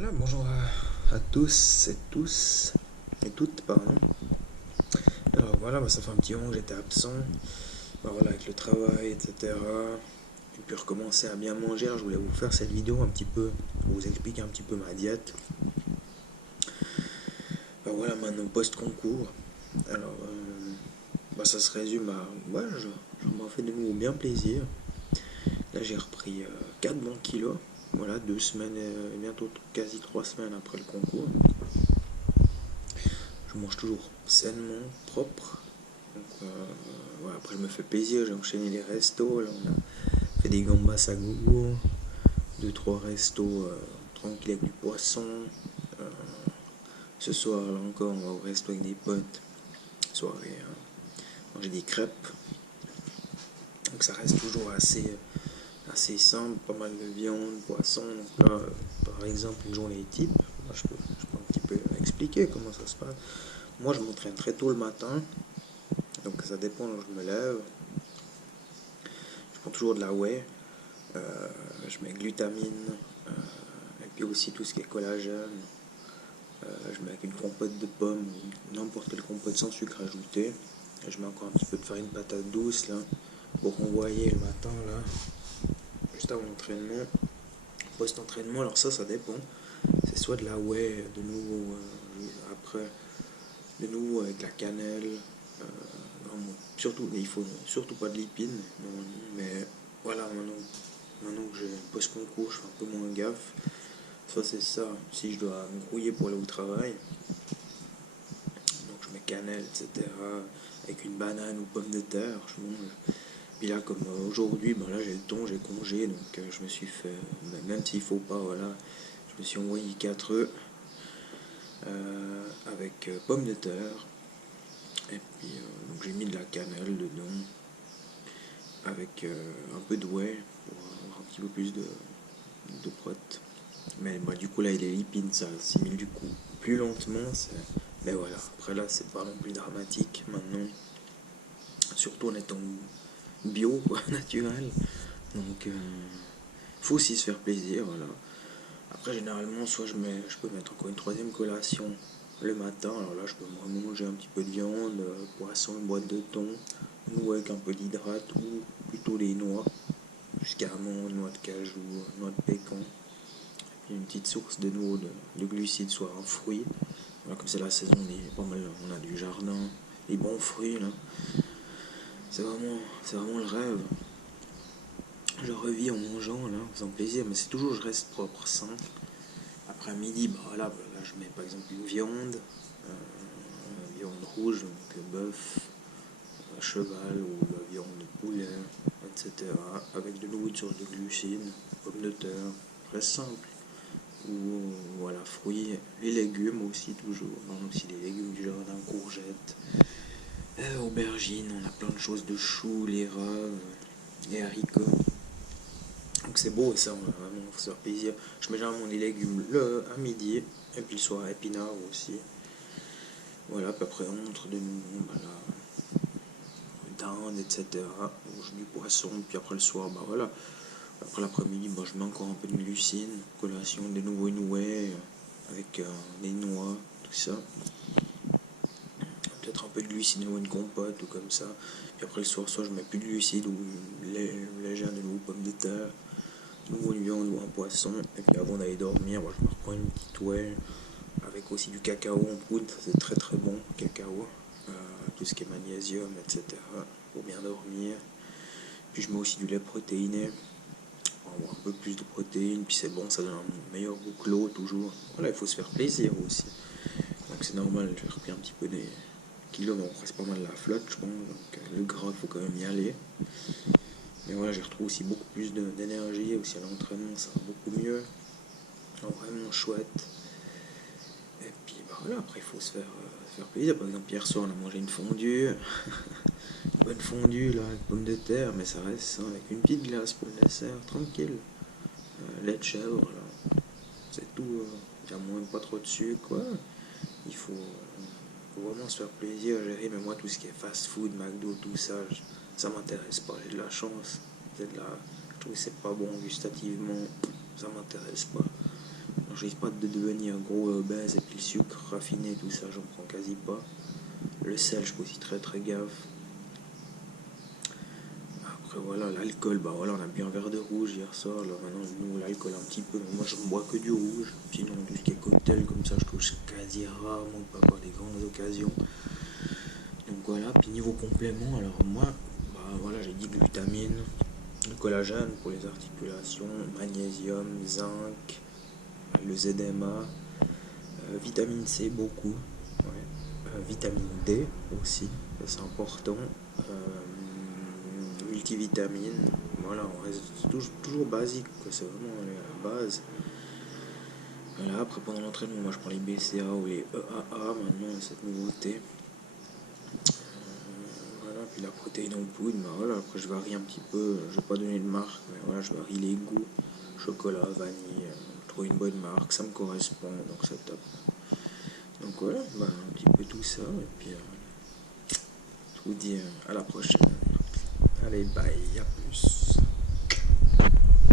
Voilà, bonjour à tous et toutes, pardon. Alors voilà, ça fait un petit moment que j'étais absent, voilà, avec le travail, etc. Et puis recommencer à bien manger. Alors je voulais vous faire cette vidéo un petit peu, vous expliquer un petit peu ma diète. Voilà, maintenant post-concours. Alors, ça se résume à, je m'en fais de nouveau bien plaisir. Là, j'ai repris 4 bons kilos. Voilà, 2 semaines, bientôt quasi 3 semaines après le concours. Je mange toujours sainement, propre. Donc, voilà, après, je me fais plaisir. J'ai enchaîné les restos. Là, on a fait des gambas à gogo. 2-3 restos tranquilles avec du poisson. Euh, Ce soir, là encore, on va au resto avec des potes. Soirée, manger des crêpes. Donc, ça reste toujours assez simple. Pas mal de viande, poisson. Donc, là, par exemple, une journée type. Moi, je peux un petit peu expliquer comment ça se passe. Moi, je m'entraîne très tôt le matin. Donc, ça dépend quand je me lève. Je prends toujours de la whey, je mets glutamine, et puis aussi tout ce qui est collagène. Je mets avec une compote de pommes, n'importe quelle compote sans sucre ajouté. Et je mets encore un petit peu de farine patate douce là, pour renvoyer le matin là, juste avant l'entraînement. Post-entraînement, alors ça dépend. C'est soit de la whey, de nouveau, après, de nouveau avec la cannelle. Surtout, il faut surtout pas de lipines, mais voilà, maintenant que j'ai post-concours, je fais un peu moins gaffe. Soit c'est ça, si je dois me grouiller pour aller au travail, donc je mets cannelle, etc. Avec une banane ou pomme de terre, je mange. Puis là, comme aujourd'hui, là j'ai le temps, j'ai congé, donc je me suis fait, même s'il faut pas, voilà, je me suis envoyé 4 œufs avec pomme de terre. Et puis donc j'ai mis de la cannelle dedans, avec un peu de whey pour avoir un petit peu plus de prot. Mais du coup là les lipines ça assimile du coup plus lentement. Mais voilà, après là c'est pas non plus dramatique maintenant. Surtout en étant bio, quoi, naturel. Donc faut aussi se faire plaisir, voilà. Après généralement soit je peux mettre encore une troisième collation le matin. Alors là je peux manger un petit peu de viande, poisson, une boîte de thon, ou avec un peu d'hydrate ou plutôt des noix, jusqu'à amandes, noix de cajou, noix de pécan. Une petite source de nouveau de glucides, soit un fruit. Voilà, comme c'est la saison, on a du jardin, des bons fruits là. C'est vraiment le rêve. Je revis en mangeant là, en faisant plaisir, mais c'est toujours je reste propre, sain. Après midi, là je mets par exemple une viande rouge, donc bœuf, cheval ou la viande de poulet, etc. Avec de nouveau une source de glucides, pommes de terre, très simple. Ou voilà, fruits, les légumes aussi toujours. On a aussi des légumes du jardin, courgettes, aubergines, on a plein de choses, de choux, les raves, les haricots. Donc c'est beau et ça, on va vraiment se faire plaisir. Je mets généralement les légumes à midi, et puis le soir épinards aussi. Voilà, puis après on entre de nouveau, dinde, etc. On mange du poisson, puis après le soir, voilà. Après l'après-midi, je mets encore un peu de glucides, collation, de nouveau une whey, avec des noix, tout ça. Peut-être un peu de glucides ou une compote ou comme ça. Puis après le soir, soit je mets plus de glucides ou légère de nouveau pommes de terre, de nouveau une viande ou un poisson. Et puis avant d'aller dormir, je me reprends une petite whey avec aussi du cacao en poudre, c'est très très bon, cacao. Tout ce qui est magnésium, etc. pour bien dormir. Puis je mets aussi du lait protéiné pour avoir un peu plus de protéines, puis c'est bon, ça donne un meilleur goût que l'eau toujours. Voilà, il faut se faire plaisir aussi. Donc c'est normal, j'ai repris un petit peu des kilos, mais on reste pas mal la flotte, je pense. Donc le gras, il faut quand même y aller. Mais voilà, j'ai retrouvé aussi beaucoup plus d'énergie, aussi à l'entraînement, ça va beaucoup mieux. Alors, vraiment chouette. Et puis voilà, après il faut se faire plaisir. Par exemple, hier soir, on a mangé une fondue. Une bonne fondue là, avec pommes de terre, mais ça reste avec une petite glace pour le dessert, tranquille. Lait de chèvre, là. C'est tout. Il n'y a moins pas trop de sucre, quoi. Il faut vraiment se faire plaisir, gérer. Mais moi, tout ce qui est fast food, McDo, tout ça, ça m'intéresse pas. J'ai de la chance. Je trouve que c'est pas bon gustativement. Ça m'intéresse pas. j'essaie pas de devenir gros et obèse, et puis le sucre raffiné, tout ça, j'en prends quasi pas. Le sel, je fais aussi très très gaffe. Après voilà, l'alcool, bah voilà, on a bu un verre de rouge hier soir, là maintenant nous l'alcool un petit peu, mais moi je ne bois que du rouge. Sinon tout ce qui est cocktail comme ça, je touche quasi rarement, pas par des grandes occasions. Donc voilà, puis niveau complément, alors moi, bah voilà, j'ai dit glutamine, le collagène pour les articulations, magnésium, zinc, le ZMA, vitamine C beaucoup, ouais. Vitamine D aussi, ça c'est important, multivitamine, voilà, on reste toujours basique, quoi, c'est vraiment la base. Voilà, après pendant l'entraînement, moi je prends les BCA ou les EAA, maintenant cette nouveauté. Voilà, puis la protéine en poudre, bah voilà, après je varie un petit peu, je vais pas donner de marque, mais voilà, je varie les goûts, chocolat, vanille, je trouve une bonne marque, ça me correspond, donc c'est top. Donc voilà, bah, un petit peu tout ça, et puis je vous dis à la prochaine. Allez, bye, à plus.